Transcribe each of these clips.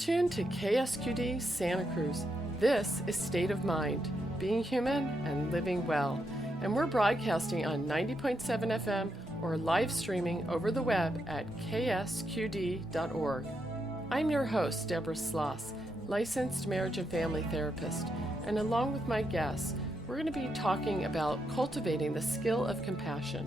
tuned to KSQD Santa Cruz. This is State of Mind, being human and living well. And we're broadcasting on 90.7 FM or live streaming over the web at ksqd.org. I'm your host, Deborah Sloss, licensed marriage and family therapist. And along with my guests, we're going to be talking about cultivating the skill of compassion.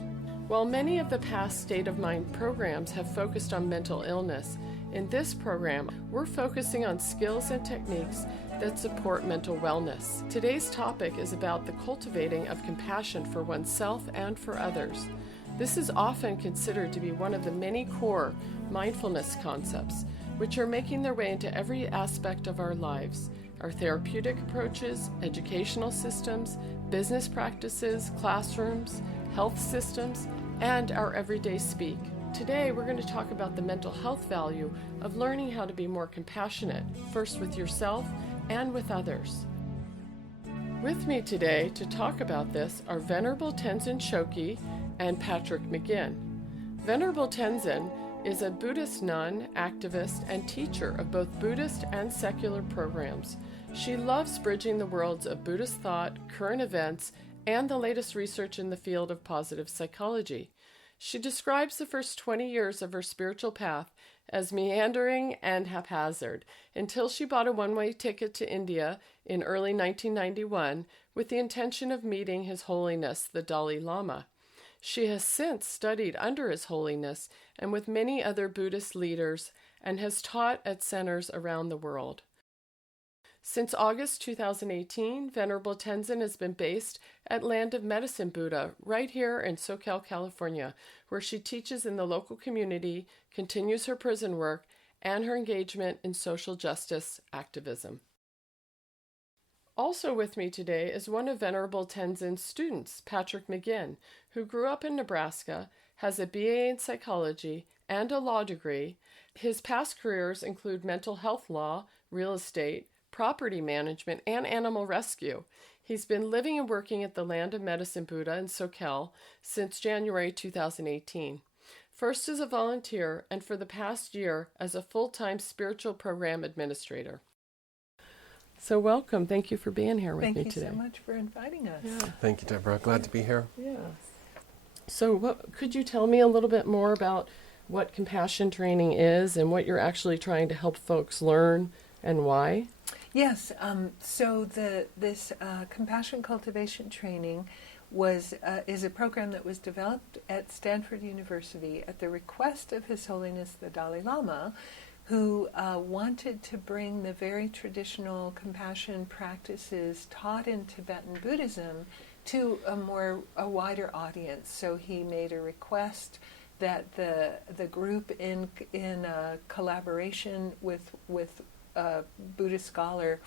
While many of the past State of Mind programs have focused on mental illness, in this program, we're focusing on skills and techniques that support mental wellness. Today's topic is about the cultivating of compassion for oneself and for others. This is often considered to be one of the many core mindfulness concepts, which are making their way into every aspect of our lives. Our therapeutic approaches, educational systems, business practices, classrooms, health systems, and our everyday speak. Today, we're going to talk about the mental health value of learning how to be more compassionate, first with yourself and with others. With me today to talk about this are Venerable Tenzin Shoki and Patrick McGinn. Venerable Tenzin is a Buddhist nun, activist, and teacher of both Buddhist and secular programs. She loves bridging the worlds of Buddhist thought, current events, and the latest research in the field of positive psychology. She describes the first 20 years of her spiritual path as meandering and haphazard until she bought a one-way ticket to India in early 1991 with the intention of meeting His Holiness the Dalai Lama. She has since studied under His Holiness and with many other Buddhist leaders and has taught at centers around the world. Since August 2018, Venerable Tenzin has been based at Land of Medicine Buddha right here in SoCal, California, where she teaches in the local community, continues her prison work, and her engagement in social justice activism. Also with me today is one of Venerable Tenzin's students, Patrick McGinn, who grew up in Nebraska, has a BA in psychology and a law degree. His past careers include mental health law, real estate, property management, and animal rescue. He's been living and working at the Land of Medicine Buddha in SoCal since January 2018. First as a volunteer, and for the past year as a full-time spiritual program administrator. So welcome. Thank you for being here with me today. Thank you so much for inviting us. Yeah. Thank you, Deborah. Glad to be here. Yeah. So could you tell me a little bit more about what compassion training is and what you're actually trying to help folks learn and why? Yes, so this compassion cultivation training is a program that was developed at Stanford University at the request of His Holiness the Dalai Lama, who wanted to bring the very traditional compassion practices taught in Tibetan Buddhism to a wider audience. So he made a request that the group in collaboration with a Buddhist scholar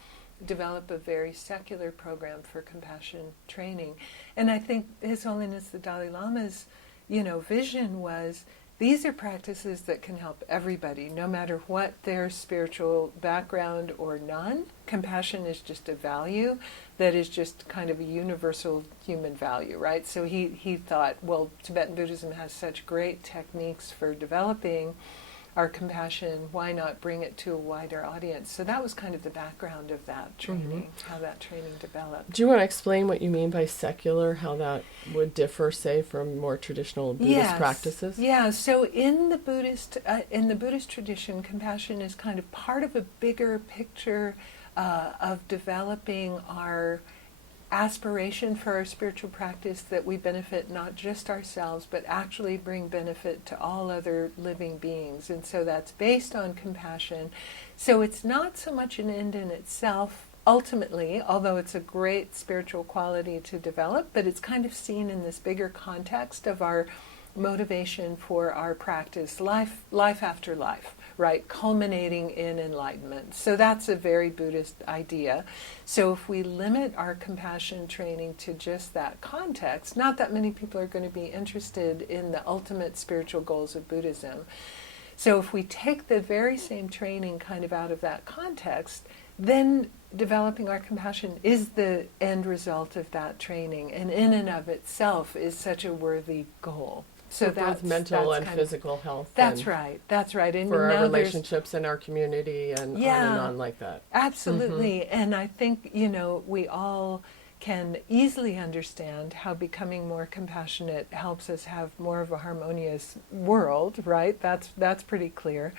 develop a very secular program for compassion training. And I think His Holiness the Dalai Lama's, vision was these are practices that can help everybody, no matter what their spiritual background or none. Compassion is just a value that is just kind of a universal human value, right? So he thought, well, Tibetan Buddhism has such great techniques for developing our compassion, why not bring it to a wider audience? So that was kind of the background of that training, how that training developed. Do you want to explain what you mean by secular, how that would differ, say, from more traditional Buddhist practices? Yeah, so in the Buddhist tradition, compassion is kind of part of a bigger picture of developing our aspiration for our spiritual practice, that we benefit not just ourselves but actually bring benefit to all other living beings. And so that's based on compassion. So it's not so much an end in itself ultimately, although it's a great spiritual quality to develop, but it's kind of seen in this bigger context of our motivation for our practice, life after life, right, culminating in enlightenment. So that's a very Buddhist idea. So if we limit our compassion training to just that context, not that many people are going to be interested in the ultimate spiritual goals of Buddhism. So if we take the very same training kind of out of that context, then developing our compassion is the end result of that training, and in and of itself is such a worthy goal. So for both mental and kind of, physical health. That's right. That's right. And for now our relationships and our community and on and on like that. Absolutely. Mm-hmm. And I think, we all can easily understand how becoming more compassionate helps us have more of a harmonious world, right? That's pretty clear.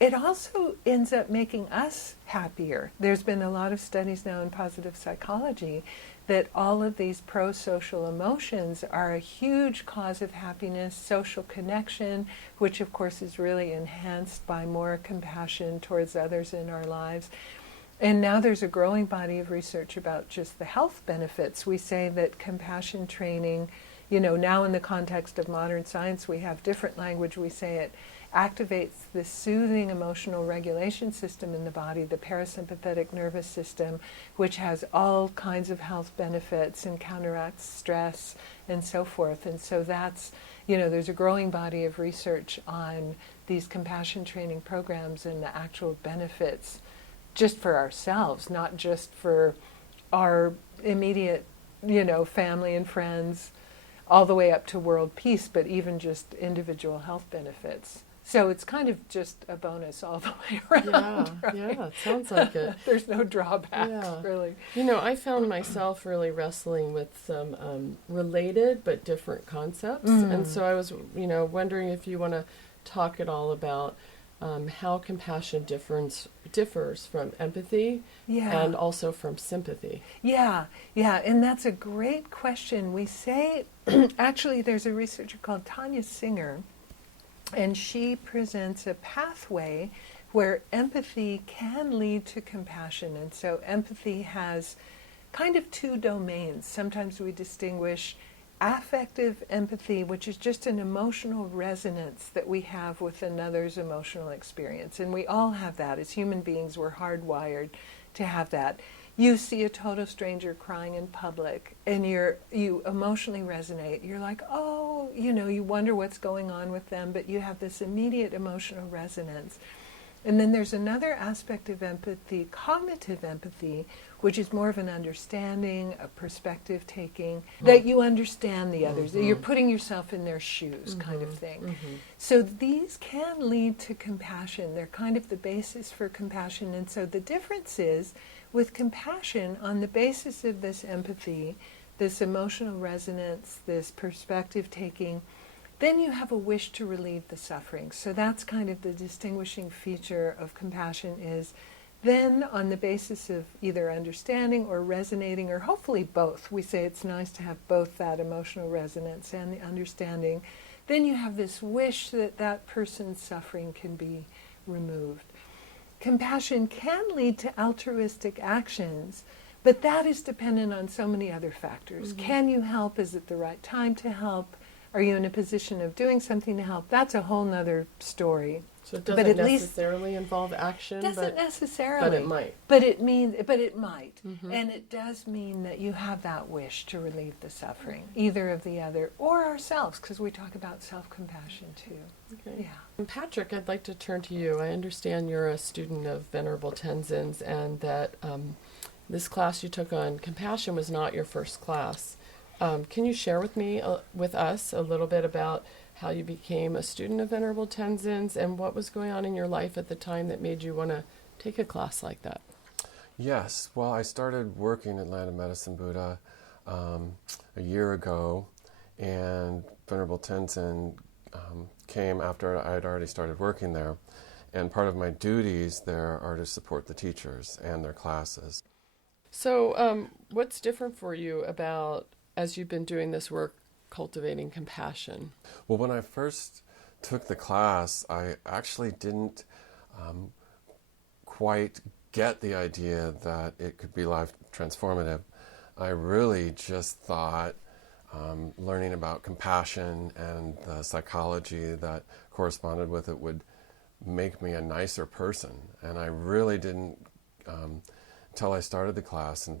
It also ends up making us happier. There's been a lot of studies now in positive psychology that all of these pro-social emotions are a huge cause of happiness, social connection, which of course is really enhanced by more compassion towards others in our lives. And now there's a growing body of research about just the health benefits. We say that compassion training, now in the context of modern science, we have different language. We say it activates the soothing emotional regulation system in the body, the parasympathetic nervous system, which has all kinds of health benefits and counteracts stress and so forth. And so that's, there's a growing body of research on these compassion training programs and the actual benefits just for ourselves, not just for our immediate, family and friends, all the way up to world peace, but even just individual health benefits. So it's kind of just a bonus all the way around. Right? Yeah, it sounds like it. There's no drawback, really. I found myself really wrestling with some related but different concepts. And so I was, wondering if you want to talk at all about how compassion differs from empathy and also from sympathy. Yeah, and that's a great question. We say, actually, there's a researcher called Tanya Singer, and she presents a pathway where empathy can lead to compassion. And so empathy has kind of two domains. Sometimes we distinguish affective empathy, which is just an emotional resonance that we have with another's emotional experience. And we all have that. As human beings, we're hardwired to have that. You see a total stranger crying in public and you emotionally resonate. You're like, oh, you wonder what's going on with them, but you have this immediate emotional resonance. And then there's another aspect of empathy, cognitive empathy, which is more of an understanding, a perspective taking, that you understand the others, that you're putting yourself in their shoes kind of thing. So these can lead to compassion. They're kind of the basis for compassion. And so the difference is, with compassion, on the basis of this empathy, this emotional resonance, this perspective taking, then you have a wish to relieve the suffering. So that's kind of the distinguishing feature of compassion is then on the basis of either understanding or resonating, or hopefully both, we say it's nice to have both that emotional resonance and the understanding, then you have this wish that that person's suffering can be removed. Compassion can lead to altruistic actions, but that is dependent on so many other factors. Can you help? Is it the right time to help? Are you in a position of doing something to help? That's a whole nother story. So it doesn't necessarily involve action? Doesn't necessarily. But it might. But it might. And it does mean that you have that wish to relieve the suffering, either of the other, or ourselves, because we talk about self-compassion too. Okay. Yeah. Patrick, I'd like to turn to you. I understand you're a student of Venerable Tenzin's, and that this class you took on compassion was not your first class. Can you share with us a little bit about how you became a student of Venerable Tenzin's and what was going on in your life at the time that made you want to take a class like that? Yes. Well, I started working at Land of Medicine Buddha a year ago, and Venerable Tenzin came after I had already started working there. And part of my duties there are to support the teachers and their classes. So what's different for you about, as you've been doing this work, cultivating compassion? Well, when I first took the class, I actually didn't quite get the idea that it could be life transformative. I really just thought learning about compassion and the psychology that corresponded with it would make me a nicer person. And I really didn't, until I started the class and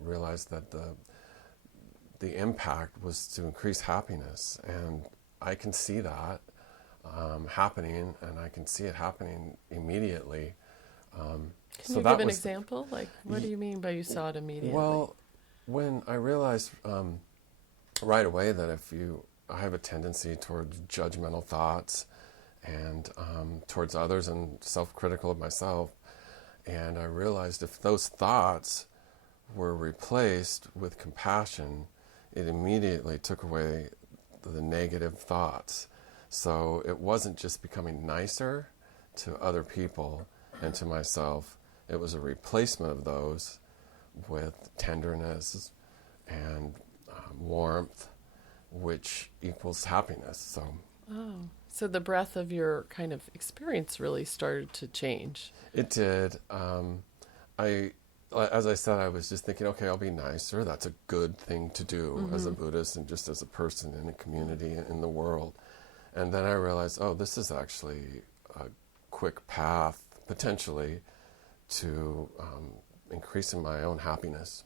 realized that the impact was to increase happiness. And I can see that happening, and I can see it happening immediately. Can you give an example? Like, what do you mean by you saw it immediately? Well, when I realized right away that if you I have a tendency towards judgmental thoughts and towards others and self-critical of myself. And I realized if those thoughts were replaced with compassion, it immediately took away the negative thoughts. So it wasn't just becoming nicer to other people and to myself. It was a replacement of those with tenderness and warmth, which equals happiness. So the breadth of your kind of experience really started to change. It did. As I said, I was just thinking, okay, I'll be nicer. That's a good thing to do as a Buddhist and just as a person in a community in the world. And then I realized, oh, this is actually a quick path, potentially, to increasing my own happiness.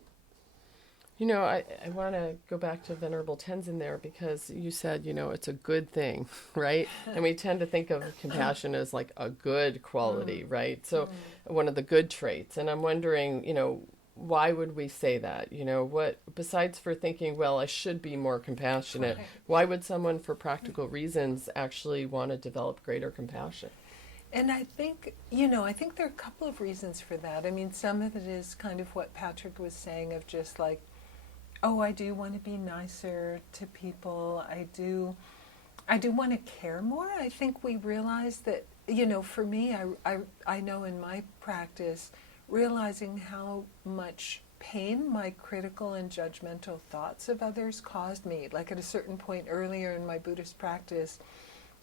You know, I want to go back to Venerable Tenzin there because you said, it's a good thing, right? And we tend to think of compassion as like a good quality, right? So one of the good traits. And I'm wondering, why would we say that? What, besides for thinking, well, I should be more compassionate, why would someone for practical reasons actually want to develop greater compassion? And I think, there are a couple of reasons for that. I mean, some of it is kind of what Patrick was saying of just like, oh, I do want to be nicer to people. I do want to care more. I think we realize that, for me, I know in my practice, realizing how much pain my critical and judgmental thoughts of others caused me. Like at a certain point earlier in my Buddhist practice,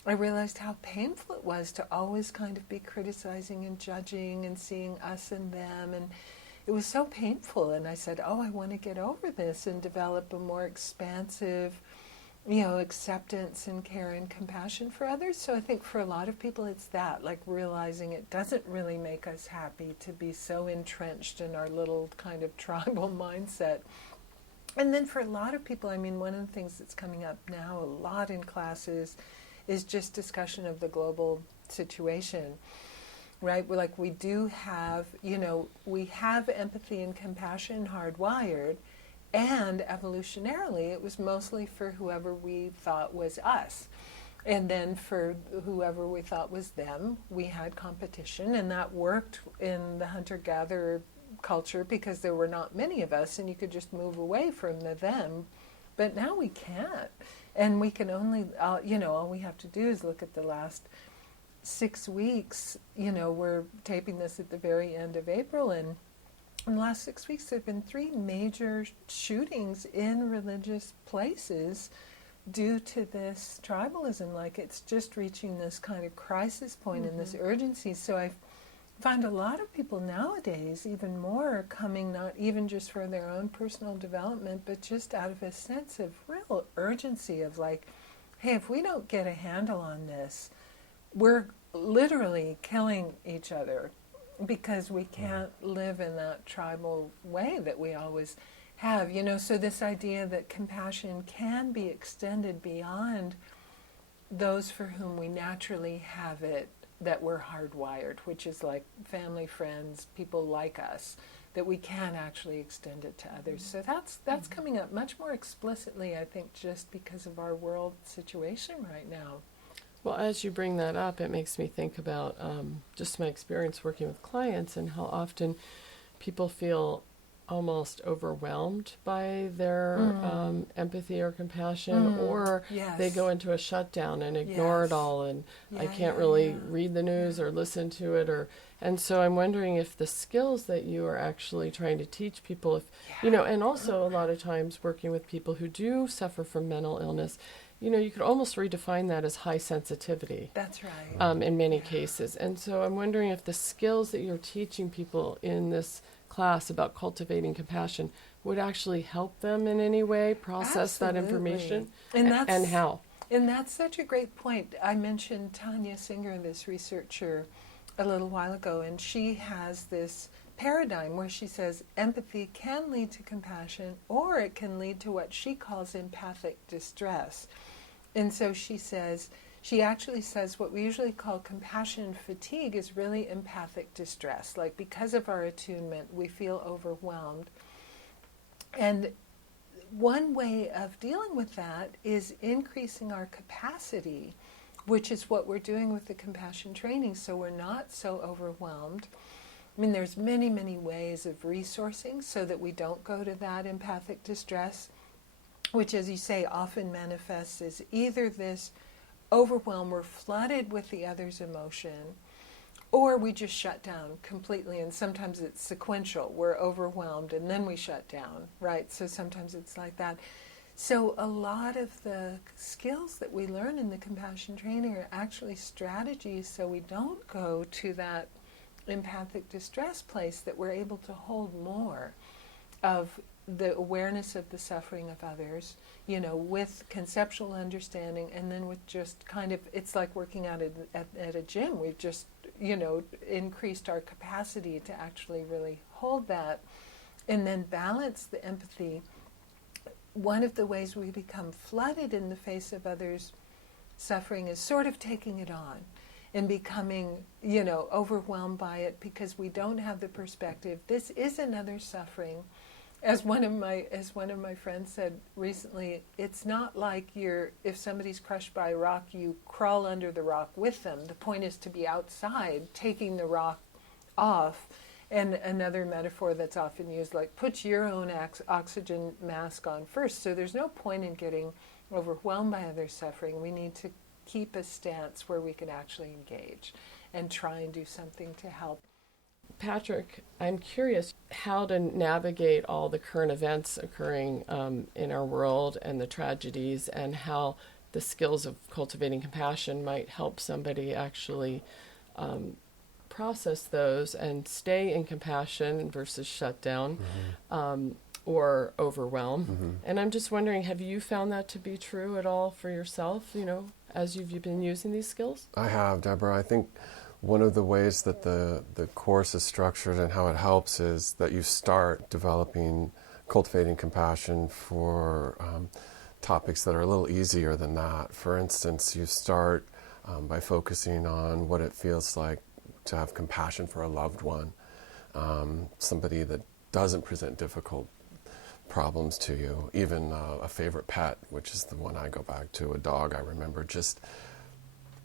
I realized how painful it was to always kind of be criticizing and judging and seeing us and them, and it was so painful. And I said, oh, I want to get over this and develop a more expansive, acceptance and care and compassion for others. So I think for a lot of people it's that, like realizing it doesn't really make us happy to be so entrenched in our little kind of tribal mindset. And then for a lot of people, I mean, one of the things that's coming up now a lot in classes is just discussion of the global situation. Right? We do have, we have empathy and compassion hardwired, and evolutionarily it was mostly for whoever we thought was us. And then for whoever we thought was them, we had competition, and that worked in the hunter-gatherer culture because there were not many of us and you could just move away from the them. But now we can't. And we can only, all we have to do is look at the last 6 weeks. We're taping this at the very end of April, and in the last 6 weeks there have been 3 major shootings in religious places due to this tribalism. Like it's just reaching this kind of crisis point and this urgency. So I find a lot of people nowadays even more coming, not even just for their own personal development, but just out of a sense of real urgency of like, hey, if we don't get a handle on this, we're literally killing each other because we can't live in that tribal way that we always have. So this idea that compassion can be extended beyond those for whom we naturally have it, that we're hardwired, which is like family, friends, people like us, that we can actually extend it to others. So that's coming up much more explicitly, I think, just because of our world situation right now. Well, as you bring that up, it makes me think about just my experience working with clients and how often people feel almost overwhelmed by their empathy or compassion, or they go into a shutdown and ignore it all, and I can't really read the news or listen to it, and so I'm wondering if the skills that you are actually trying to teach people, and also a lot of times working with people who do suffer from mental illness, you could almost redefine that as high sensitivity. That's right. In many cases. And so I'm wondering if the skills that you're teaching people in this class about cultivating compassion would actually help them in any way process that information, and how. And that's such a great point. I mentioned Tanya Singer, this researcher, a little while ago, and she has this paradigm where she says empathy can lead to compassion, or it can lead to what she calls empathic distress. And so she actually says what we usually call compassion fatigue is really empathic distress. Like because of our attunement, we feel overwhelmed. And one way of dealing with that is increasing our capacity, which is what we're doing with the compassion training, so we're not so overwhelmed. I mean, there's many, many ways of resourcing so that we don't go to that empathic distress, which, as you say, often manifests as either this overwhelm, we're flooded with the other's emotion, or we just shut down completely, and sometimes it's sequential. We're overwhelmed and then we shut down, right? So sometimes it's like that. So a lot of the skills that we learn in the compassion training are actually strategies so we don't go to that empathic distress place, that we're able to hold more of the awareness of the suffering of others, with conceptual understanding, and then with just kind of, it's like working out at a gym. We've just, increased our capacity to actually really hold that and then balance the empathy. One of the ways we become flooded in the face of others' suffering is sort of taking it on and becoming, overwhelmed by it because we don't have the perspective. This is another suffering. As one of my friends said recently, it's not like if somebody's crushed by a rock, you crawl under the rock with them. The point is to be outside, taking the rock off. And another metaphor that's often used, like, put your own oxygen mask on first. So there's no point in getting overwhelmed by other suffering. We need to keep a stance where we can actually engage and try and do something to help. Patrick, I'm curious how to navigate all the current events occurring in our world and the tragedies, and how the skills of cultivating compassion might help somebody actually process those and stay in compassion versus shut down or overwhelm. Mm-hmm. And I'm just wondering, have you found that to be true at all for yourself, as you've been using these skills? I have, Deborah. I think one of the ways that the course is structured and how it helps is that you start developing, cultivating compassion for topics that are a little easier than that. For instance, you start by focusing on what it feels like to have compassion for a loved one, somebody that doesn't present difficult problems to you, even a favorite pet, which is the one I go back to, a dog. I remember just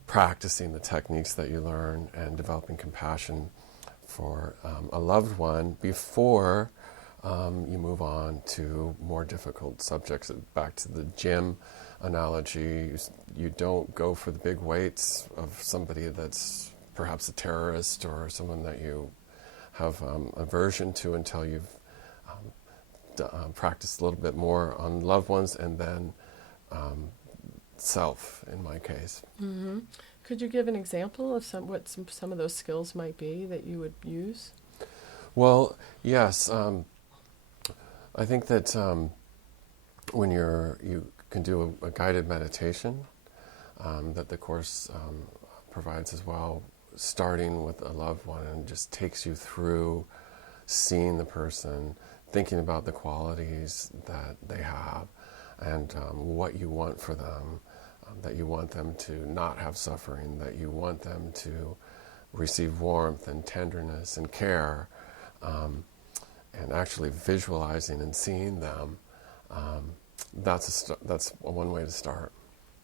practicing the techniques that you learn and developing compassion for a loved one before you move on to more difficult subjects. Back to the gym analogy, you don't go for the big weights of somebody that's perhaps a terrorist or someone that you have aversion to until you've practiced a little bit more on loved ones, and then self, in my case. Mm-hmm. Could you give an example of some of those skills might be that you would use? Well, yes. I think that when you can do a guided meditation that the Course provides as well, starting with a loved one, and just takes you through seeing the person, thinking about the qualities that they have, and what you want for them, that you want them to not have suffering, that you want them to receive warmth and tenderness and care, and actually visualizing and seeing them. That's one way to start.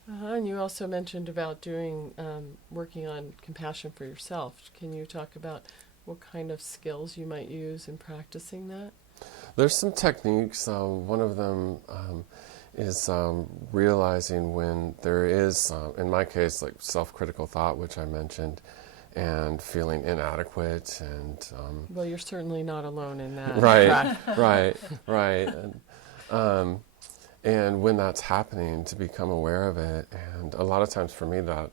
And you also mentioned about working on compassion for yourself. Can you talk about what kind of skills you might use in practicing that? There's some techniques. One of them is realizing when there is, in my case, like self-critical thought, which I mentioned, and feeling inadequate. And well, you're certainly not alone in that. Right. And when that's happening, to become aware of it. And a lot of times for me, that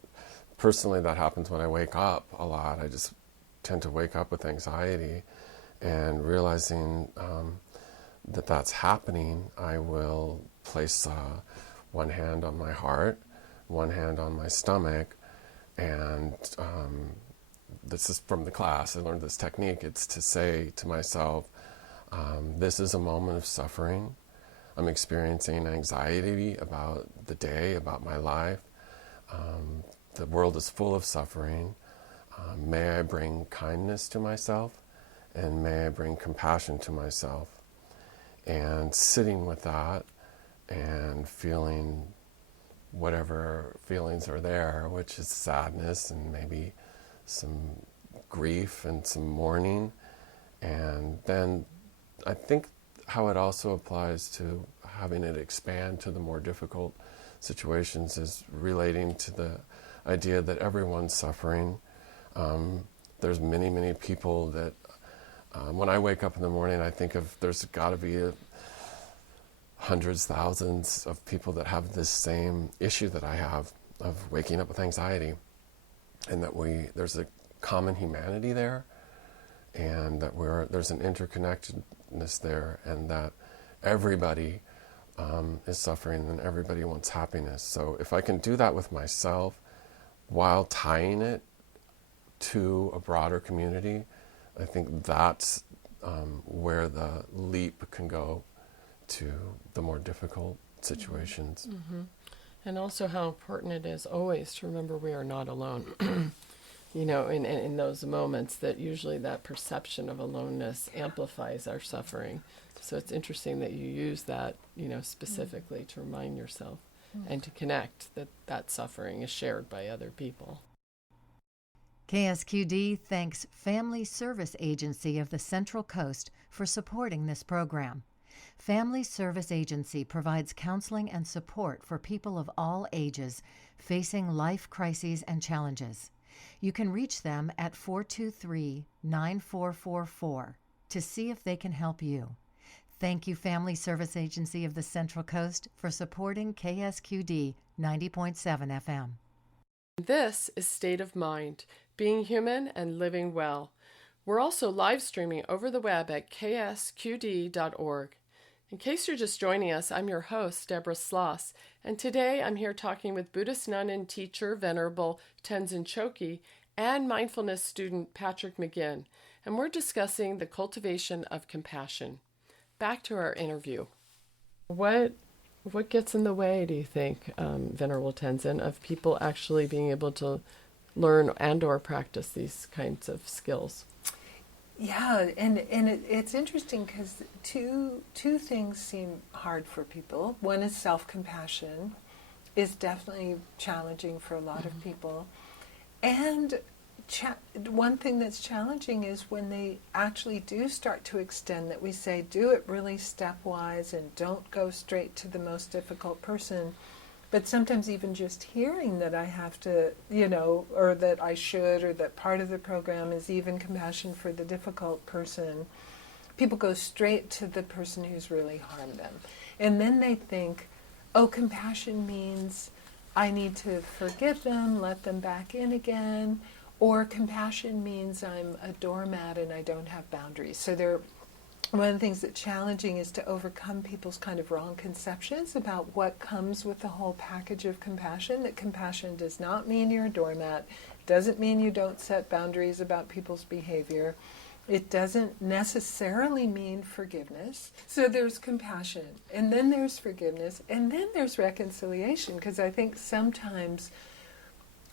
happens when I wake up a lot. I just tend to wake up with anxiety, and realizing that that's happening, I will place one hand on my heart, one hand on my stomach, and this is from the class. I learned this technique. It's to say to myself, this is a moment of suffering. I'm experiencing anxiety about the day, about my life. The world is full of suffering. May I bring kindness to myself, and may I bring compassion to myself. And sitting with that, and feeling whatever feelings are there, which is sadness and maybe some grief and some mourning. And then I think how it also applies to having it expand to the more difficult situations is relating to the idea that everyone's suffering. There's many, many people that when I wake up in the morning, I think of there's got to be hundreds, thousands of people that have this same issue that I have of waking up with anxiety, and that there's a common humanity there, and that there's an interconnectedness there, and that everybody is suffering and everybody wants happiness. So if I can do that with myself while tying it to a broader community, I think that's where the leap can go to the more difficult situations. Mm-hmm. And also how important it is always to remember we are not alone. You know, in those moments that usually that perception of aloneness amplifies our suffering. So it's interesting that you use that, you know, specifically to remind yourself and to connect that suffering is shared by other people. KSQD thanks Family Service Agency of the Central Coast for supporting this program. Family Service Agency provides counseling and support for people of all ages facing life crises and challenges. You can reach them at 423-9444 to see if they can help you. Thank you, Family Service Agency of the Central Coast, for supporting KSQD 90.7 FM. This is State of Mind, being human and living well. We're also live streaming over the web at ksqd.org. In case you're just joining us, I'm your host, Deborah Sloss, and today I'm here talking with Buddhist nun and teacher Venerable Tenzin Chogkyi and mindfulness student Patrick McGinn, and we're discussing the cultivation of compassion. Back to our interview. What gets in the way, do you think, Venerable Tenzin, of people actually being able to learn and or practice these kinds of skills? Yeah, and it's interesting because two things seem hard for people. One is self-compassion is definitely challenging for a lot of people. And one thing that's challenging is when they actually do start to extend that. We say do it really stepwise and don't go straight to the most difficult person. But sometimes even just hearing that I have to, you know, or that I should, or that part of the program is even compassion for the difficult person, people go straight to the person who's really harmed them. And then they think, oh, compassion means I need to forgive them, let them back in again, or compassion means I'm a doormat and I don't have boundaries. So one of the things that's challenging is to overcome people's kind of wrong conceptions about what comes with the whole package of compassion, that compassion does not mean you're a doormat, doesn't mean you don't set boundaries about people's behavior. It doesn't necessarily mean forgiveness. So there's compassion, and then there's forgiveness, and then there's reconciliation, because I think sometimes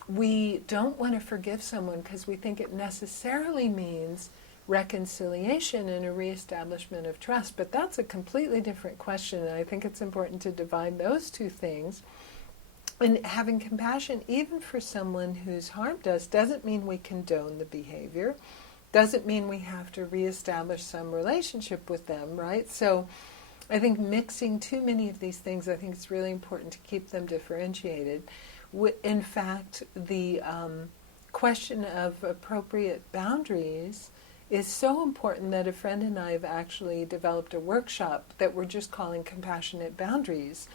we don't want to forgive someone because we think it necessarily means reconciliation and a reestablishment of trust. But that's a completely different question, and I think it's important to divide those two things. And having compassion, even for someone who's harmed us, doesn't mean we condone the behavior, doesn't mean we have to reestablish some relationship with them, right? So I think mixing too many of these things, I think it's really important to keep them differentiated. In fact, the question of appropriate boundaries is so important that a friend and I have actually developed a workshop that we're just calling Compassionate Boundaries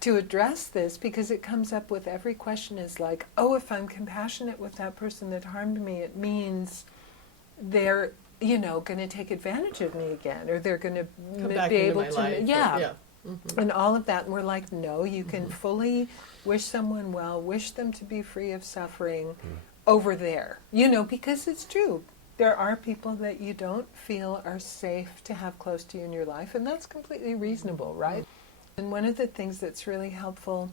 to address this, because it comes up with every question is like, oh, if I'm compassionate with that person that harmed me, it means they're, you know, going to take advantage of me again, or they're going to be able to, and all of that. And we're like, no, you can fully wish someone well, wish them to be free of suffering over there, you know, because it's true. There are people that you don't feel are safe to have close to you in your life, and that's completely reasonable, right? And one of the things that's really helpful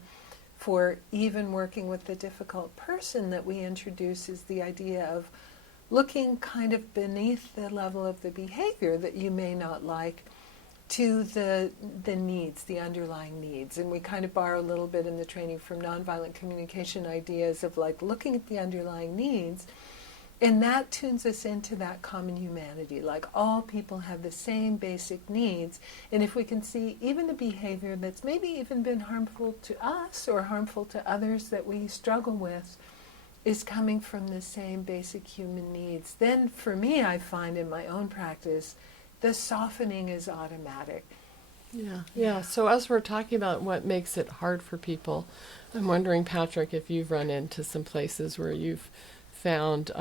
for even working with the difficult person that we introduce is the idea of looking kind of beneath the level of the behavior that you may not like, to the needs, the underlying needs. And we kind of borrow a little bit in the training from nonviolent communication ideas of like looking at the underlying needs. And that tunes us into that common humanity, like all people have the same basic needs. And if we can see even a behavior that's maybe even been harmful to us or harmful to others that we struggle with is coming from the same basic human needs, then for me, I find in my own practice, the softening is automatic. Yeah. So as we're talking about what makes it hard for people, I'm wondering, Patrick, if you've run into some places where you've found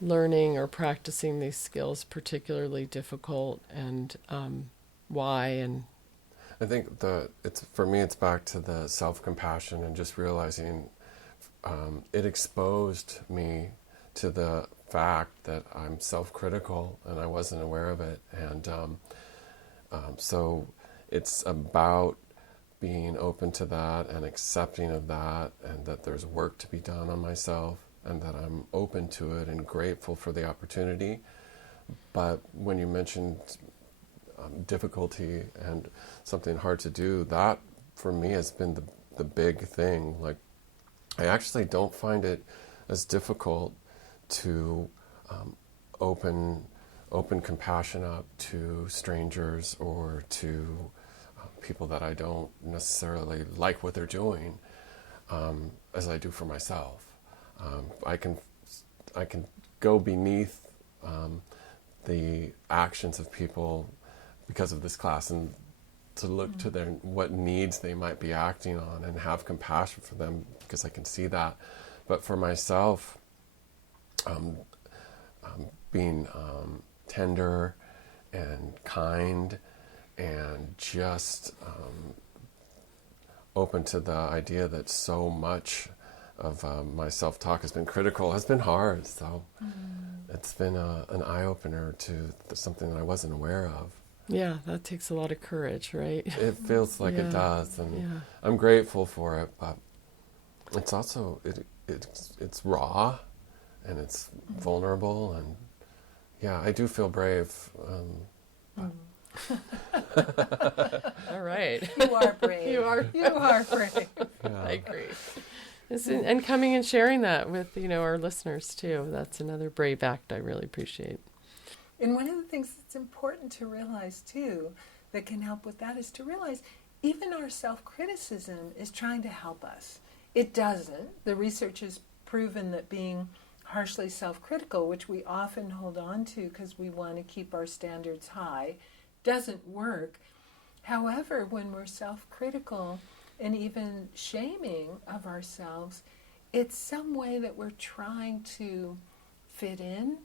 learning or practicing these skills particularly difficult, and why. And I think for me it's back to the self-compassion and just realizing it exposed me to the fact that I'm self-critical and I wasn't aware of it, and so it's about being open to that and accepting of that, and that there's work to be done on myself, and that I'm open to it and grateful for the opportunity. But when you mentioned difficulty and something hard to do, that for me has been the big thing. Like, I actually don't find it as difficult to open compassion up to strangers or to people that I don't necessarily like what they're doing, as I do for myself. I can go beneath the actions of people because of this class, and to look to what needs they might be acting on and have compassion for them, because I can see that. But for myself, being tender and kind and just open to the idea that so much of my self-talk has been critical has been hard. So it's been an eye-opener to something that I wasn't aware of. yeah, that takes a lot of courage, right? It feels like it does, and Yeah. I'm grateful for it, but it's also it's raw and it's vulnerable, and yeah, I do feel brave. All right. You are brave. You are brave. I agree. And coming and sharing that with our listeners too. That's another brave act I really appreciate. And one of the things that's important to realize too, that can help with that, is to realize even our self-criticism is trying to help us. It doesn't. The research has proven that being harshly self-critical, which we often hold on to because we want to keep our standards high, doesn't work. However, when we're self-critical and even shaming of ourselves, it's some way that we're trying to fit in,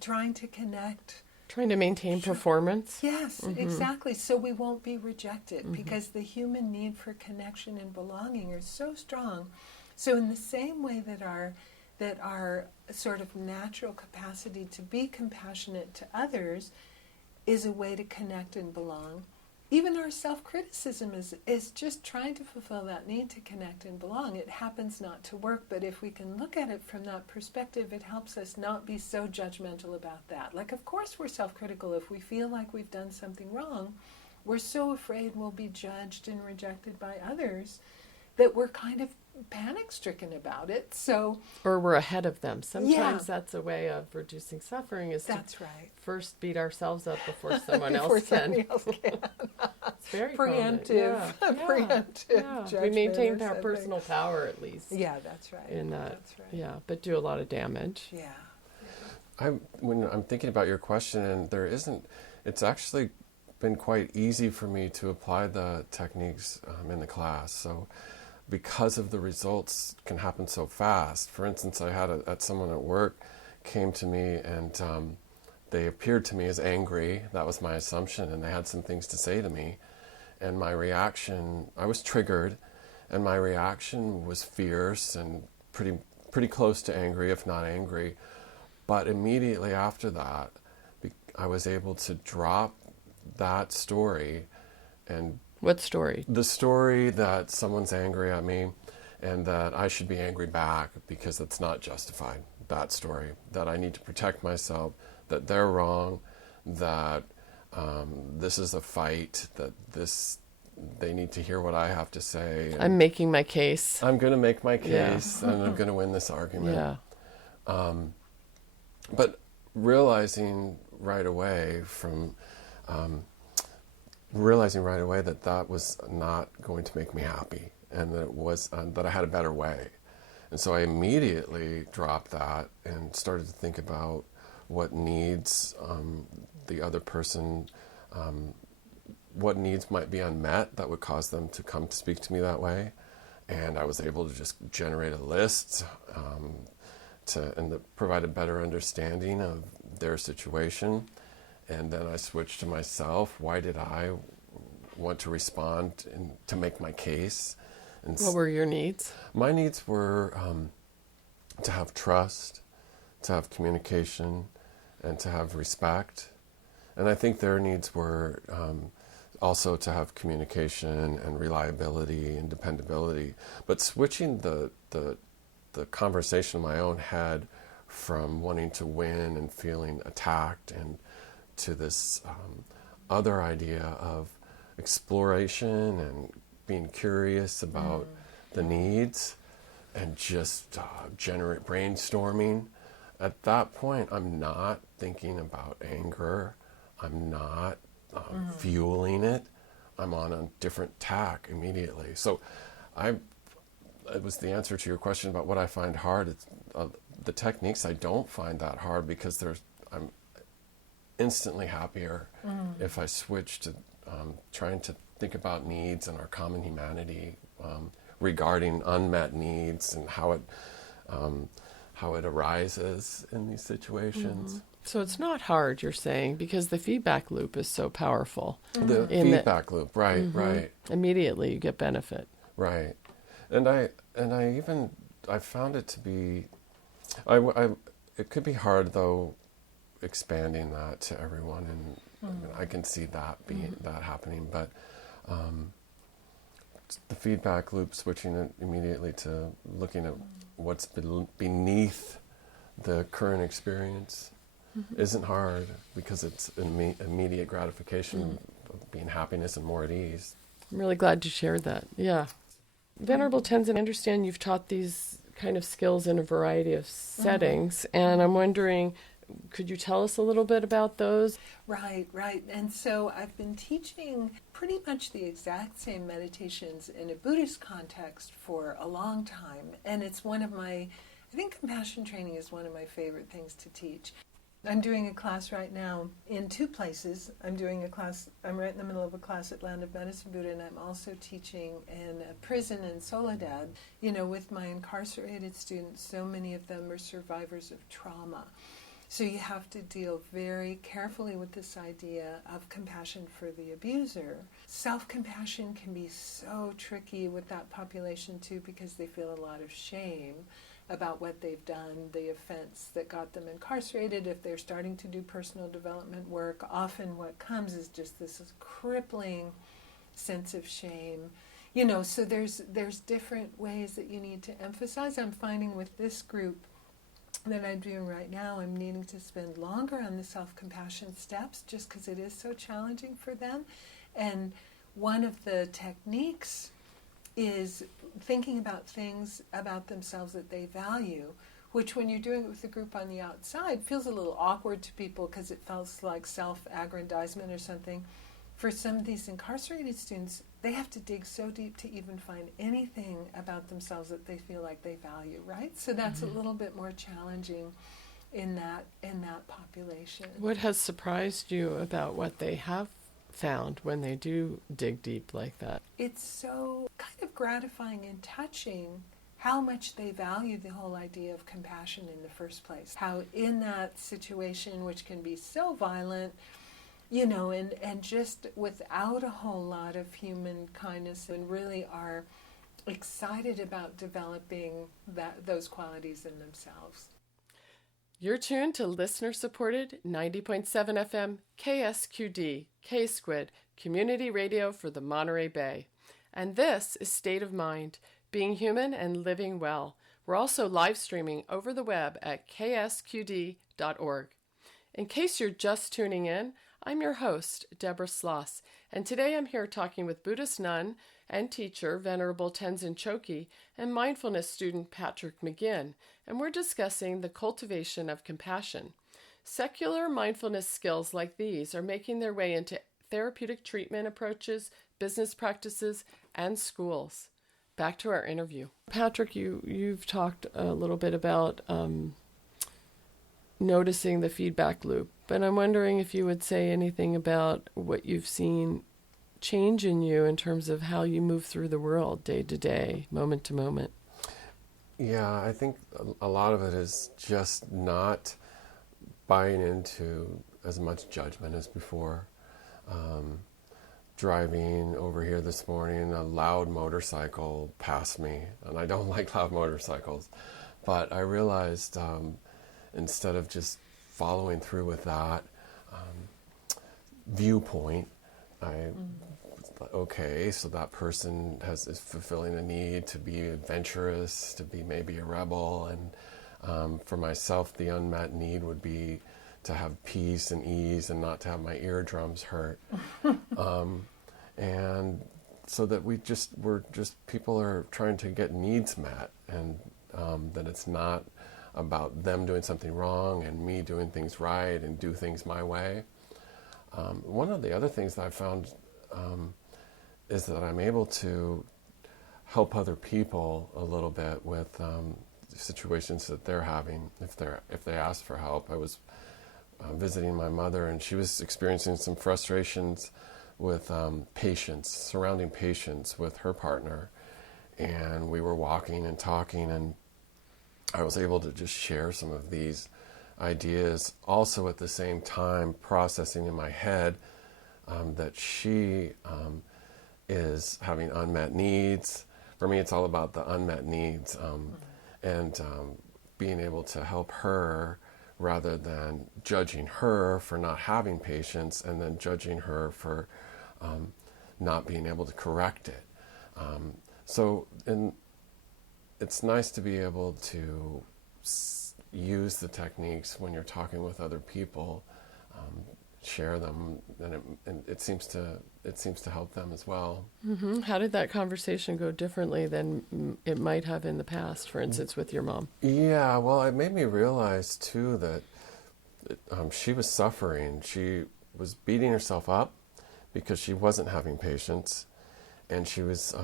trying to connect. Trying to maintain performance. Yes, exactly. So we won't be rejected, because the human need for connection and belonging is so strong. So in the same way that our sort of natural capacity to be compassionate to others is a way to connect and belong, even our self-criticism is just trying to fulfill that need to connect and belong. It happens not to work, but if we can look at it from that perspective, it helps us not be so judgmental about that. Like, of course we're self-critical if we feel like we've done something wrong. We're so afraid we'll be judged and rejected by others that we're kind of panic-stricken about it. So, or we're ahead of them. Sometimes that's a way of reducing suffering, is that's to right. first beat ourselves up before someone else Before can. somebody else can. It's very Preemptive. common. Preemptive Yeah. We judgment maintain or our something. personal power, at least. Yeah, that's right. In that, That's right. yeah, but do a lot of damage. Yeah. When I'm thinking about your question, and it's actually been quite easy for me to apply the techniques in the class. So because of the results can happen so fast. For instance, I had someone at work came to me, and they appeared to me as angry. That was my assumption, and they had some things to say to me. And my reaction, I was triggered, and my reaction was fierce and pretty close to angry, if not angry. But immediately after that, I was able to drop that story. And what story? The story that someone's angry at me and that I should be angry back because it's not justified. That story, that I need to protect myself, that they're wrong, that This is a fight, they need to hear what I have to say. I'm making my case. I'm going to make my case, and I'm going to win this argument. Yeah. But realizing right away that was not going to make me happy, and that it was that I had a better way. And so I immediately dropped that and started to think about what needs the other person, what needs might be unmet that would cause them to come to speak to me that way. And I was able to just generate a list and provide a better understanding of their situation. And then I switched to myself. Why did I want to respond and to make my case? And what were your needs? My needs were to have trust, to have communication, and to have respect. And I think their needs were also to have communication and reliability and dependability. But switching the conversation in my own head from wanting to win and feeling attacked and to this other idea of exploration and being curious about the needs and just generate brainstorming. At that point, I'm not thinking about anger. I'm not fueling it. I'm on a different tack immediately. So it was the answer to your question about what I find hard. It's, the techniques I don't find that hard because I'm instantly happier if I switch to trying to think about needs and our common humanity regarding unmet needs and how it arises in these situations. So it's not hard, you're saying, because the feedback loop is so powerful. The feedback loop, right, right. Immediately you get benefit. Right. And I found it to be, it could be hard though, expanding that to everyone, and I can see that that happening, but the feedback loop, switching it immediately to looking at what's beneath the current experience isn't hard because it's immediate gratification of being happiness and more at ease. I'm really glad you shared that. Yeah. Venerable Tenzin, I understand you've taught these kind of skills in a variety of settings, and I'm wondering, could you tell us a little bit about those? Right. And so I've been teaching pretty much the exact same meditations in a Buddhist context for a long time. And it's I think compassion training is one of my favorite things to teach. I'm doing a class right now in two places. I'm right in the middle of a class at Land of Medicine Buddha, and I'm also teaching in a prison in Soledad. With my incarcerated students, so many of them are survivors of trauma. So you have to deal very carefully with this idea of compassion for the abuser. Self-compassion can be so tricky with that population too, because they feel a lot of shame about what they've done, the offense that got them incarcerated. If they're starting to do personal development work, often what comes is just this crippling sense of shame. So there's different ways that you need to emphasize. I'm finding with this group that I'm doing right now, I'm needing to spend longer on the self-compassion steps just because it is so challenging for them. And one of the techniques is thinking about things about themselves that they value, which when you're doing it with a group on the outside feels a little awkward to people because it feels like self-aggrandizement or something. For some of these incarcerated students, they have to dig so deep to even find anything about themselves that they feel like they value, right? So that's a little bit more challenging in that population. What has surprised you about what they have found when they do dig deep like that? It's so kind of gratifying and touching how much they value the whole idea of compassion in the first place. How in that situation, which can be so violent, and just without a whole lot of human kindness, and really are excited about developing those qualities in themselves. You're tuned to listener-supported 90.7 FM KSQD, K-Squid, Community Radio for the Monterey Bay. And this is State of Mind, being human and living well. We're also live streaming over the web at ksqd.org. In case you're just tuning in, I'm your host, Deborah Sloss, and today I'm here talking with Buddhist nun and teacher Venerable Tenzin Choki and mindfulness student Patrick McGinn, and we're discussing the cultivation of compassion. Secular mindfulness skills like these are making their way into therapeutic treatment approaches, business practices, and schools. Back to our interview. Patrick, you've talked a little bit about noticing the feedback loop, but I'm wondering if you would say anything about what you've seen change in you in terms of how you move through the world day to day, moment to moment. Yeah, I think a lot of it is just not buying into as much judgment as before. Driving over here this morning, a loud motorcycle passed me, and I don't like loud motorcycles, but I realized instead of just following through with that viewpoint, okay, so that person is fulfilling a need to be adventurous, to be maybe a rebel, and for myself, the unmet need would be to have peace and ease and not to have my eardrums hurt. And so that people are trying to get needs met, and that it's not about them doing something wrong and me doing things right and do things my way. One of the other things that I found is that I'm able to help other people a little bit with situations that they're having if they ask for help. I was visiting my mother, and she was experiencing some frustrations with surrounding patients with her partner, and we were walking and talking, and I was able to just share some of these ideas, also at the same time processing in my head that she is having unmet needs. For me, it's all about the unmet needs, and being able to help her rather than judging her for not having patience and then judging her for not being able to correct it. It's nice to be able to use the techniques when you're talking with other people, share them, and it seems to help them as well. Mm-hmm. How did that conversation go differently than it might have in the past, for instance, with your mom? Yeah, well, it made me realize too that she was suffering. She was beating herself up because she wasn't having patience, and she was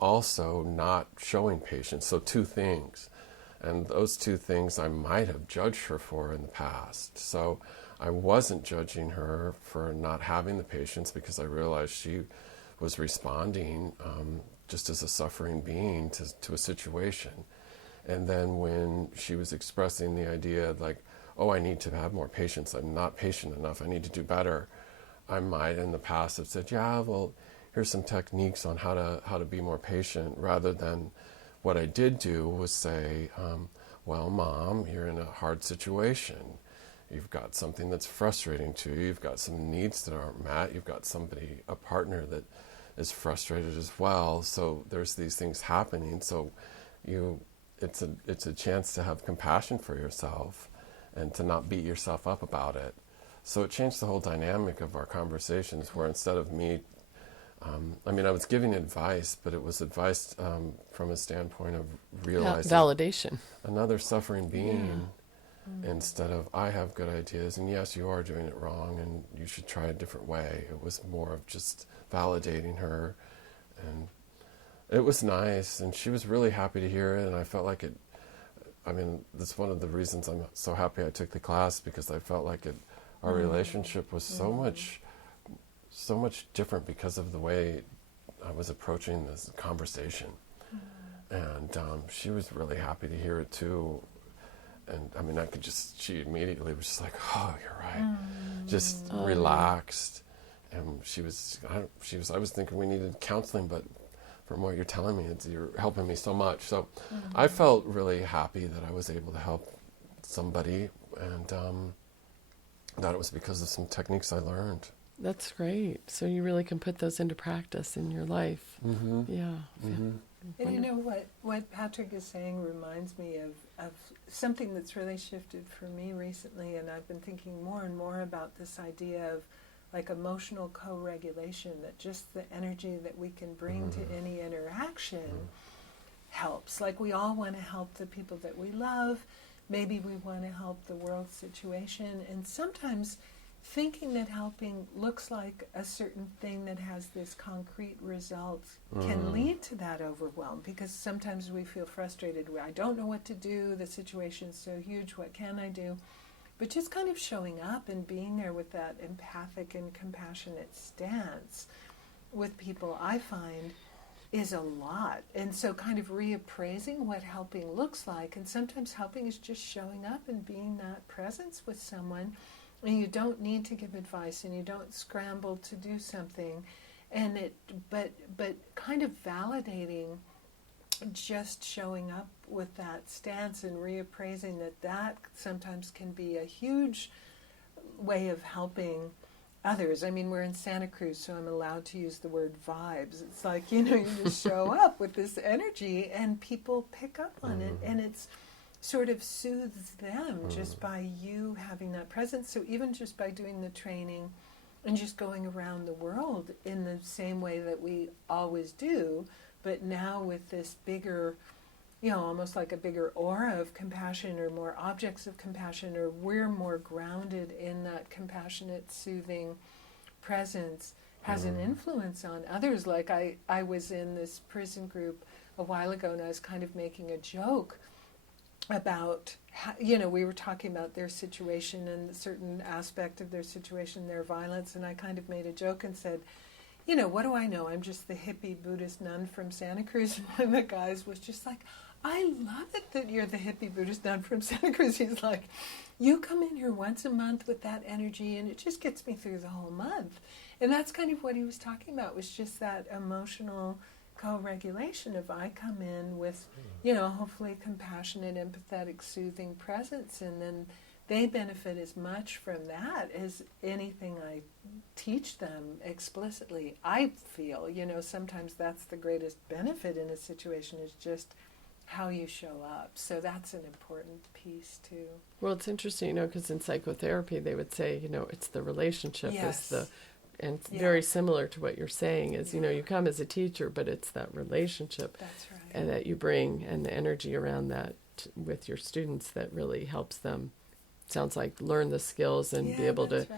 also not showing patience. So two things. And those two things I might have judged her for in the past. So I wasn't judging her for not having the patience because I realized she was responding just as a suffering being to a situation. And then when she was expressing the idea like, oh, I need to have more patience, I'm not patient enough, I need to do better, I might in the past have said, yeah, well, here's some techniques on how to be more patient, rather than what I did do was say, well, Mom, you're in a hard situation. You've got something that's frustrating to you. You've got some needs that aren't met. You've got a partner that is frustrated as well. So there's these things happening. So it's a chance to have compassion for yourself and to not beat yourself up about it. So it changed the whole dynamic of our conversations, where instead of me I was giving advice, but it was advice from a standpoint of realizing validation. Another suffering being, instead of I have good ideas, and yes, you are doing it wrong, and you should try a different way. It was more of just validating her, and it was nice, and she was really happy to hear it, and I felt like it. That's one of the reasons I'm so happy I took the class, because I felt like our relationship was so much different because of the way I was approaching this conversation. And she was really happy to hear it too. And she immediately was just like, oh, you're right. Just relaxed. And I was thinking we needed counseling, but from what you're telling me, you're helping me so much. So I felt really happy that I was able to help somebody, and that it was because of some techniques I learned. That's great. So you really can put those into practice in your life. Mm-hmm. Yeah. Mm-hmm. And you know what Patrick is saying reminds me of something that's really shifted for me recently, and I've been thinking more and more about this idea of like emotional co-regulation, that just the energy that we can bring to any interaction helps. Like we all want to help the people that we love, maybe we want to help the world situation, and sometimes thinking that helping looks like a certain thing that has this concrete result can lead to that overwhelm, because sometimes we feel frustrated. I don't know what to do. The situation's so huge. What can I do? But just kind of showing up and being there with that empathic and compassionate stance with people, I find, is a lot. And so kind of reappraising what helping looks like. And sometimes helping is just showing up and being that presence with someone. And you don't need to give advice, and you don't scramble to do something, but kind of validating, just showing up with that stance and reappraising that sometimes can be a huge way of helping others. I mean, we're in Santa Cruz, so I'm allowed to use the word vibes. It's like, you just show up with this energy, and people pick up on it, and it's sort of soothes them just by you having that presence. So even just by doing the training and just going around the world in the same way that we always do, but now with this bigger, almost like a bigger aura of compassion, or more objects of compassion, or we're more grounded in that compassionate, soothing presence, has an influence on others. Like I was in this prison group a while ago, and I was kind of making a joke about how, we were talking about their situation and a certain aspect of their situation, their violence, and I kind of made a joke and said, what do I know? I'm just the hippie Buddhist nun from Santa Cruz. And one of the guys was just like, I love it that you're the hippie Buddhist nun from Santa Cruz. He's like, you come in here once a month with that energy, and it just gets me through the whole month. And that's kind of what he was talking about, was just that emotional co-regulation of I come in with, hopefully compassionate, empathetic, soothing presence, and then they benefit as much from that as anything I teach them explicitly. I feel, sometimes that's the greatest benefit in a situation, is just how you show up. So that's an important piece too. Well, it's interesting, because in psychotherapy they would say, it's the relationship is the, and it's very similar to what you're saying is, you come as a teacher, but it's that relationship That's right. and that you bring, and the energy around that with your students that really helps them, sounds like, learn the skills and be able to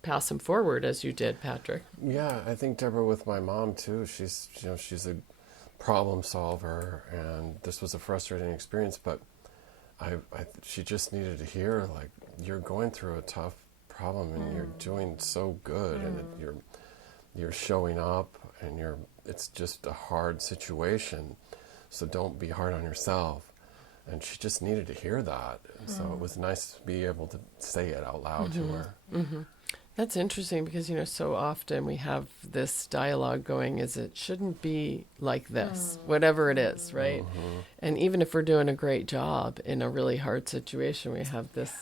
pass them forward, as you did, Patrick. Yeah, I think, Deborah, with my mom too, she's a problem solver, and this was a frustrating experience, but she just needed to hear, like, you're going through a tough problem, and you're doing so good, and you're showing up, and it's just a hard situation, so don't be hard on yourself. And she just needed to hear that. So it was nice to be able to say it out loud to her. That's interesting, because so often we have this dialogue going, is it shouldn't be like this, whatever it is, right? And even if we're doing a great job in a really hard situation, we have this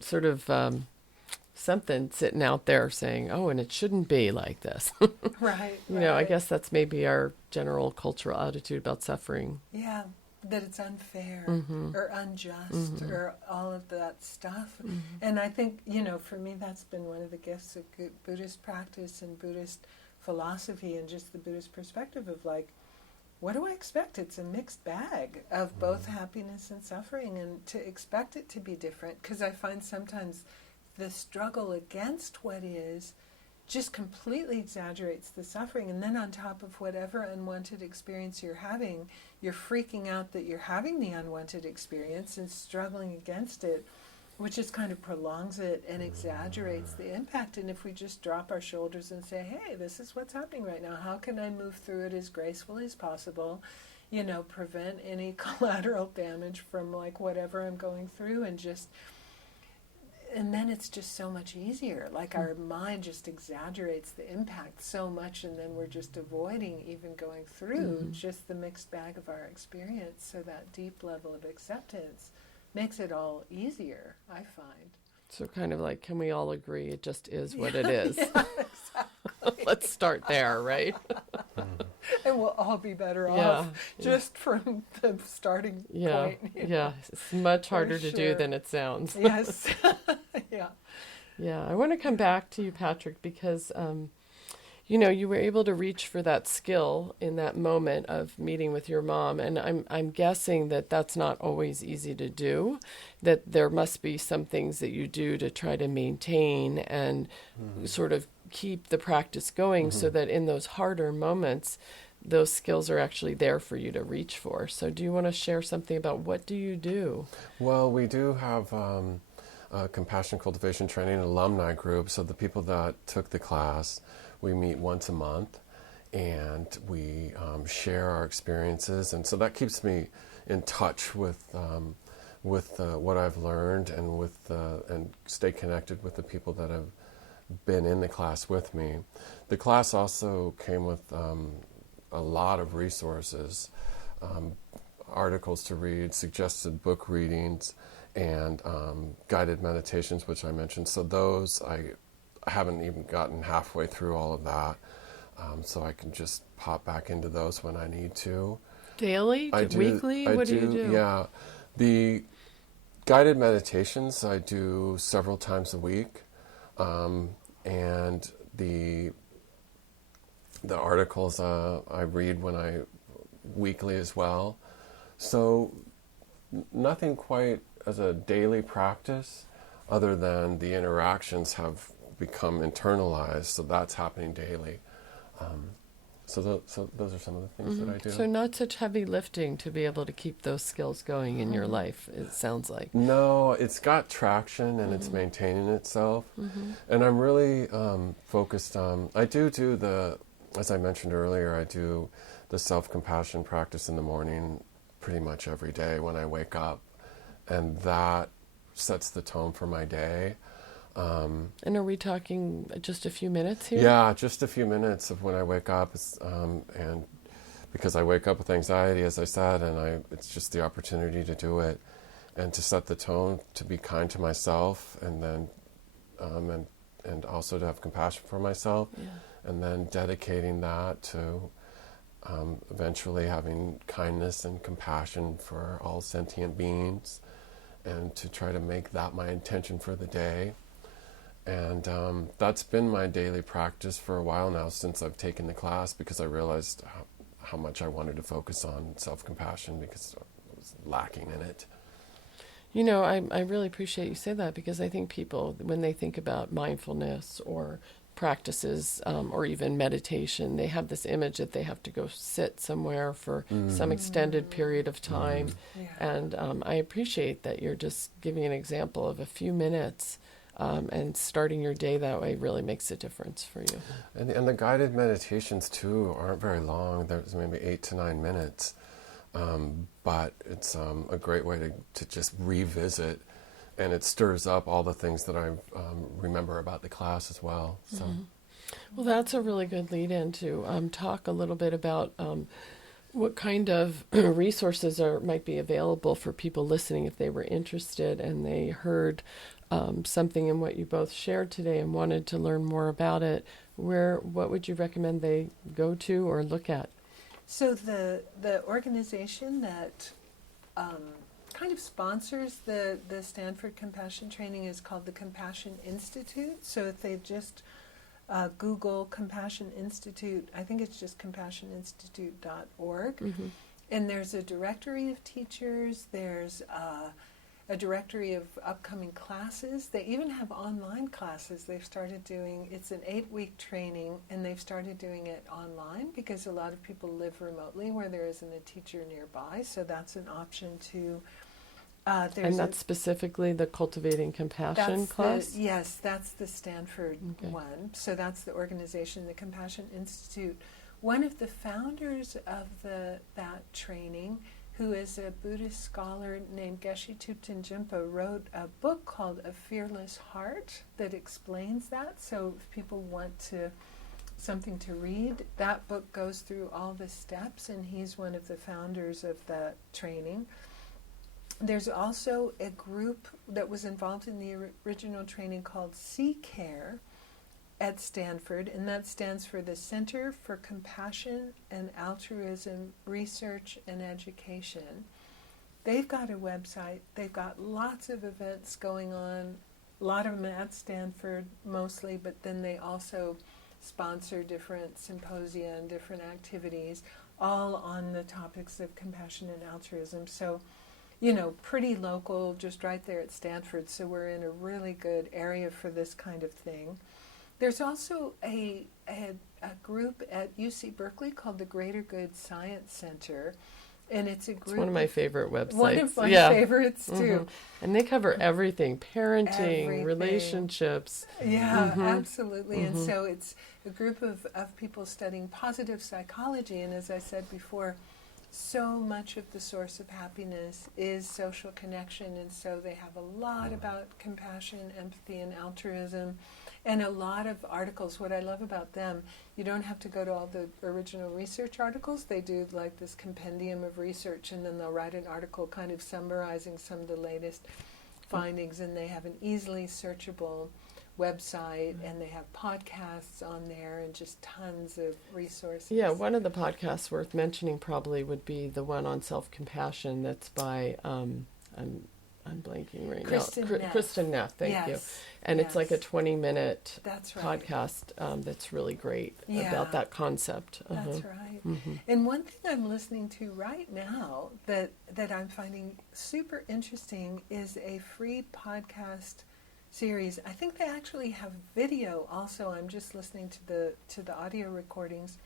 sort of something sitting out there saying, oh, and it shouldn't be like this. Right. I guess that's maybe our general cultural attitude about suffering. Yeah, that it's unfair or unjust or all of that stuff. And I think, for me, that's been one of the gifts of Buddhist practice and Buddhist philosophy, and just the Buddhist perspective of, like, what do I expect? It's a mixed bag of both happiness and suffering, and to expect it to be different, because I find sometimes the struggle against what is just completely exaggerates the suffering, and then on top of whatever unwanted experience you're having, you're freaking out that you're having the unwanted experience and struggling against it, which just kind of prolongs it and exaggerates the impact. And if we just drop our shoulders and say, hey, this is what's happening right now, how can I move through it as gracefully as possible, prevent any collateral damage from, like, whatever I'm going through, and then it's just so much easier. Like, our mind just exaggerates the impact so much, and then we're just avoiding even going through just the mixed bag of our experience. So that deep level of acceptance makes it all easier, I find. So kind of like, can we all agree it just is what it is? Yeah, exactly. Let's start there, right? And we'll all be better Yeah, off just from the starting point. Yeah, it's much harder to do sure. than it sounds. Yes. Yeah. Yeah, I want to come back to you, Patrick, because you know, you were able to reach for that skill in that moment of meeting with your mom, and I'm guessing that that's not always easy to do, that there must be some things that you do to try to maintain and sort of keep the practice going so that in those harder moments, those skills are actually there for you to reach for. So do you want to share something about what do you do? Well, we do have a compassion cultivation training alumni group, so the people that took the class, we meet once a month, and we share our experiences, and so that keeps me in touch with what I've learned, and and stay connected with the people that have been in the class with me. The class also came with a lot of resources, articles to read, suggested book readings, and guided meditations, which I mentioned. So those I haven't even gotten halfway through all of that, so I can just pop back into those when I need to. Daily? Weekly? What do you do? Yeah. The guided meditations I do several times a week, and the articles I read weekly as well. So nothing quite as a daily practice, other than the interactions have become internalized, so that's happening daily. So those are some of the things that I do. So not such heavy lifting to be able to keep those skills going in your life, it sounds like. No, it's got traction, and it's maintaining itself. And I'm really focused on, I do as I mentioned earlier, I do the self-compassion practice in the morning pretty much every day when I wake up, and that sets the tone for my day. And are we talking just a few minutes here? Yeah, just a few minutes of when I wake up, and because I wake up with anxiety, as I said, and it's just the opportunity to do it, and to set the tone, to be kind to myself, and then and also to have compassion for myself, and then dedicating that to eventually having kindness and compassion for all sentient beings, and to try to make that my intention for the day. And that's been my daily practice for a while now, since I've taken the class, because I realized how much I wanted to focus on self-compassion, because I was lacking in it. You know, I really appreciate you say that, because I think people, when they think about mindfulness or practices or even meditation, they have this image that they have to go sit somewhere for some extended period of time. And I appreciate that you're just giving an example of a few minutes, and starting your day that way really makes a difference for you. And the guided meditations too aren't very long. There's maybe 8 to 9 minutes, but it's a great way to just revisit, and it stirs up all the things that I remember about the class as well. So, Well, that's a really good lead-in to talk a little bit about what kind of resources might be available for people listening if they were interested and they heard something in what you both shared today and wanted to learn more about it. What would you recommend they go to or look at? So the organization that kind of sponsors the Stanford Compassion Training is called the Compassion Institute. So if they just Google Compassion Institute, I think it's just compassioninstitute.org. And there's a directory of teachers. There's a directory of upcoming classes. They even have online classes they've started doing. It's an 8-week training, and they've started doing it online because a lot of people live remotely where there isn't a teacher nearby, so that's an option too. And that's specifically the Cultivating Compassion class? Yes, that's the Stanford one. So that's the organization, the Compassion Institute. One of the founders of that training, who is a Buddhist scholar named Geshe Thupten Jinpa, wrote a book called A Fearless Heart that explains that. So if people want something to read, that book goes through all the steps, and he's one of the founders of that training. There's also a group that was involved in the original training called Sea Care, at Stanford, and that stands for the Center for Compassion and Altruism Research and Education. They've got a website. They've got lots of events going on, a lot of them at Stanford mostly, but then they also sponsor different symposia and different activities, all on the topics of compassion and altruism. So, pretty local, just right there at Stanford, so we're in a really good area for this kind of thing. There's also a group at UC Berkeley called the Greater Good Science Center, and it's a group. It's one of my favorite websites. One of my favorites, too. And they cover everything, parenting, Everything. relationships. Yeah, absolutely. And so it's a group of people studying positive psychology, and as I said before, so much of the source of happiness is social connection, and so they have a lot about compassion, empathy, and altruism, and a lot of articles. What I love about them, you don't have to go to all the original research articles. They do like this compendium of research, and then they'll write an article kind of summarizing some of the latest findings, and they have an easily searchable website, and they have podcasts on there and just tons of resources. Yeah, one of the podcasts worth mentioning probably would be the one on self-compassion that's by, I'm blanking right now. Kristen Neff, thank you. And it's like a 20-minute podcast that's really great about that concept. That's right. And one thing I'm listening to right now that I'm finding super interesting is a free podcast series. I think they actually have video also. I'm just listening to the audio recordings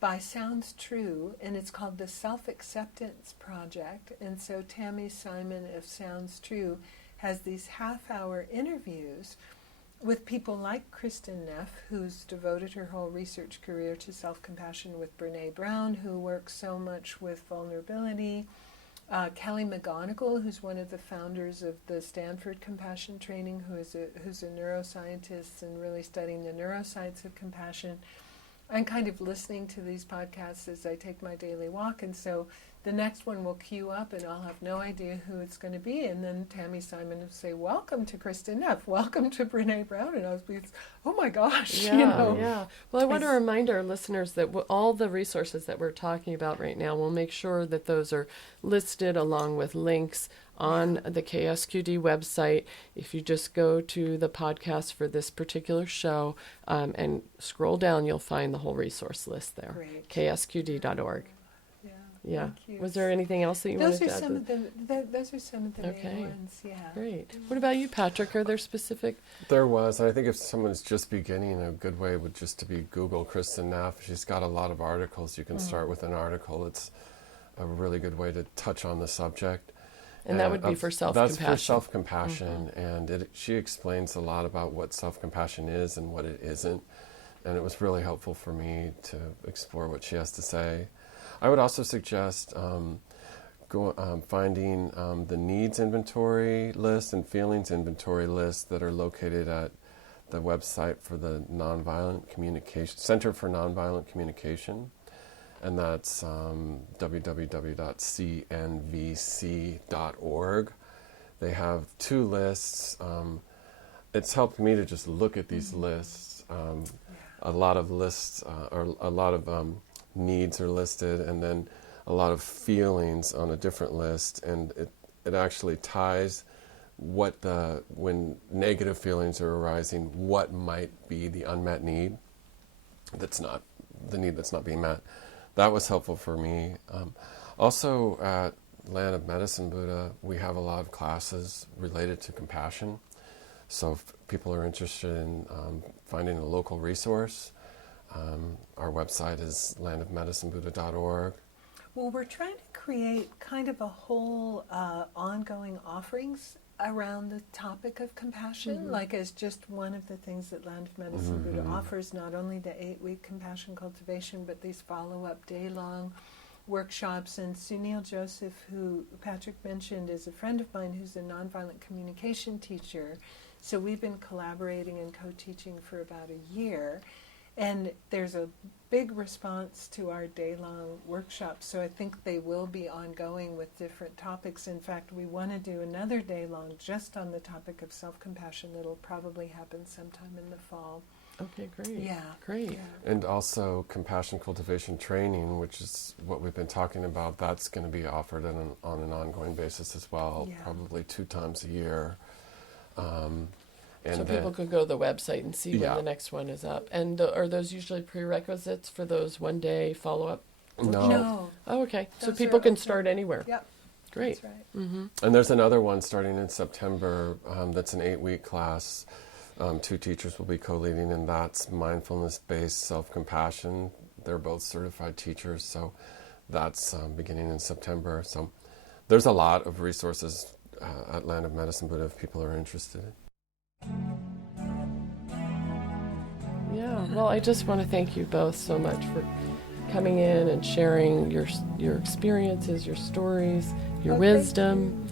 by Sounds True, and it's called the Self-Acceptance Project. And so Tammy Simon of Sounds True has these half-hour interviews with people like Kristen Neff, who's devoted her whole research career to self-compassion, with Brene Brown, who works so much with vulnerability, Kelly McGonigal, who's one of the founders of the Stanford Compassion Training, who's a neuroscientist and really studying the neuroscience of compassion. I'm kind of listening to these podcasts as I take my daily walk, and so the next one will queue up, and I'll have no idea who it's going to be, and then Tammy Simon will say, "Welcome to Kristen Neff, welcome to Brene Brown," and I'll be, "Oh my gosh!" Yeah. Well, I want to remind our listeners that all the resources that we're talking about right now, we'll make sure that those are listed along with links on the KSQD website. If you just go to the podcast for this particular show and scroll down, you'll find the whole resource list there. Great. KSQD.org. Yeah. Thank you. Was there anything else that you wanted to add? Those are some of the main ones, yeah. Great. What about you, Patrick? Are there specific? There was. I think if someone's just beginning, a good way would just to be Google Kristen Neff. She's got a lot of articles. You can start with an article. It's a really good way to touch on the subject. And that would be for self-compassion. That's for self-compassion, and she explains a lot about what self-compassion is and what it isn't, and it was really helpful for me to explore what she has to say. I would also suggest finding the needs inventory list and feelings inventory list that are located at the website for the Center for Nonviolent Communication. And that's www.cnvc.org. They have two lists. It's helped me to just look at these lists. A lot of lists, or a lot of needs are listed, and then a lot of feelings on a different list. And it actually ties when negative feelings are arising, what might be the unmet need that's not being met. That was helpful for me. Also, at Land of Medicine Buddha, we have a lot of classes related to compassion. So if people are interested in finding a local resource, our website is landofmedicinebuddha.org. Well, we're trying to create kind of a whole ongoing offerings around the topic of compassion, like as just one of the things that Land of Medicine Buddha offers, not only the 8-week compassion cultivation, but these follow-up day-long workshops. And Sunil Joseph, who Patrick mentioned, is a friend of mine who's a nonviolent communication teacher. So we've been collaborating and co-teaching for about a year. And there's a big response to our day-long workshops, so I think they will be ongoing with different topics. In fact, we want to do another day-long just on the topic of self-compassion. That'll probably happen sometime in the fall. Okay, great. Yeah. Great. Yeah. And also compassion cultivation training, which is what we've been talking about, that's going to be offered on an ongoing basis as well, Yeah. probably 2 times a year. And So then- people could go to the website and see Yeah. when the next one is up. And are those usually prerequisites for those one-day follow-up? No. Oh, okay. So Those people are can open. start anywhere. Yep. Great. That's right. Mm-hmm. And there's another one starting in September that's an 8-week class. 2 teachers will be co-leading, and that's mindfulness-based self-compassion. They're both certified teachers, so that's beginning in September. So there's a lot of resources at Land of Medicine Buddha if people are interested. Yeah. Well, I just want to thank you both so much for coming in and sharing your experiences, your stories, your Oh, thank wisdom,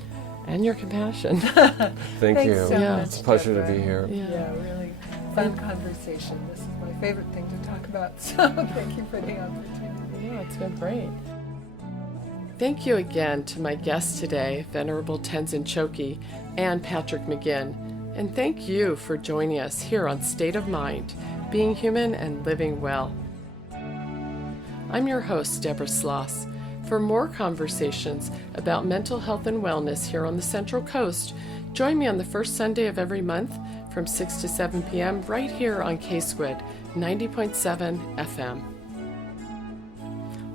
and your compassion. Thank Thanks you. so Yeah. much, It's a pleasure to Deborah. be here. Yeah, really fun conversation. This is my favorite thing to talk about, so thank you for the opportunity. Yeah, it's been great. Thank you again to my guests today, Venerable Tenzin Choki and Patrick McGinn. And thank you for joining us here on State of Mind, Being Human and Living Well. I'm your host, Deborah Sloss. For more conversations about mental health and wellness here on the Central Coast, join me on the first Sunday of every month from 6 to 7 p.m. right here on K-Squid 90.7 FM.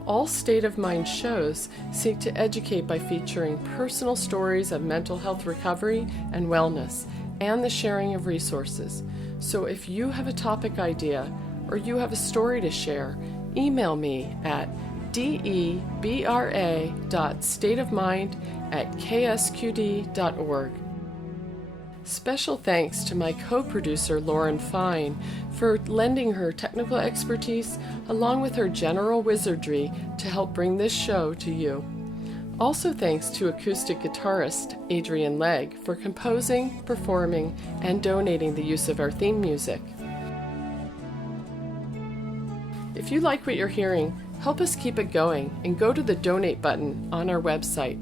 All State of Mind shows seek to educate by featuring personal stories of mental health recovery and wellness, and the sharing of resources. So if you have a topic idea or you have a story to share, email me at debra.stateofmind@ksqd.org. Special thanks to my co-producer Lauren Fine for lending her technical expertise along with her general wizardry to help bring this show to you. Also thanks to acoustic guitarist Adrian Legg for composing, performing, and donating the use of our theme music. If you like what you're hearing, help us keep it going and go to the donate button on our website.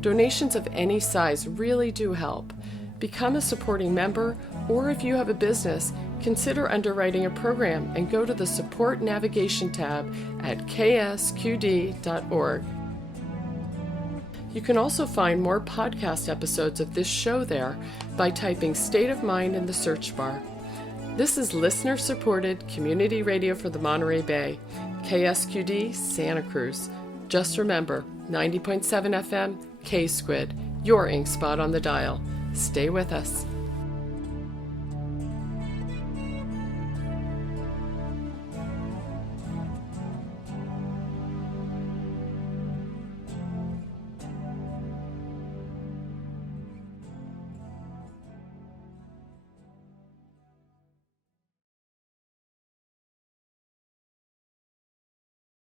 Donations of any size really do help. Become a supporting member, or if you have a business, consider underwriting a program and go to the Support Navigation tab at ksqd.org. You can also find more podcast episodes of this show there by typing State of Mind in the search bar. This is listener-supported community radio for the Monterey Bay, KSQD, Santa Cruz. Just remember, 90.7 FM, K-Squid, your ink spot on the dial. Stay with us.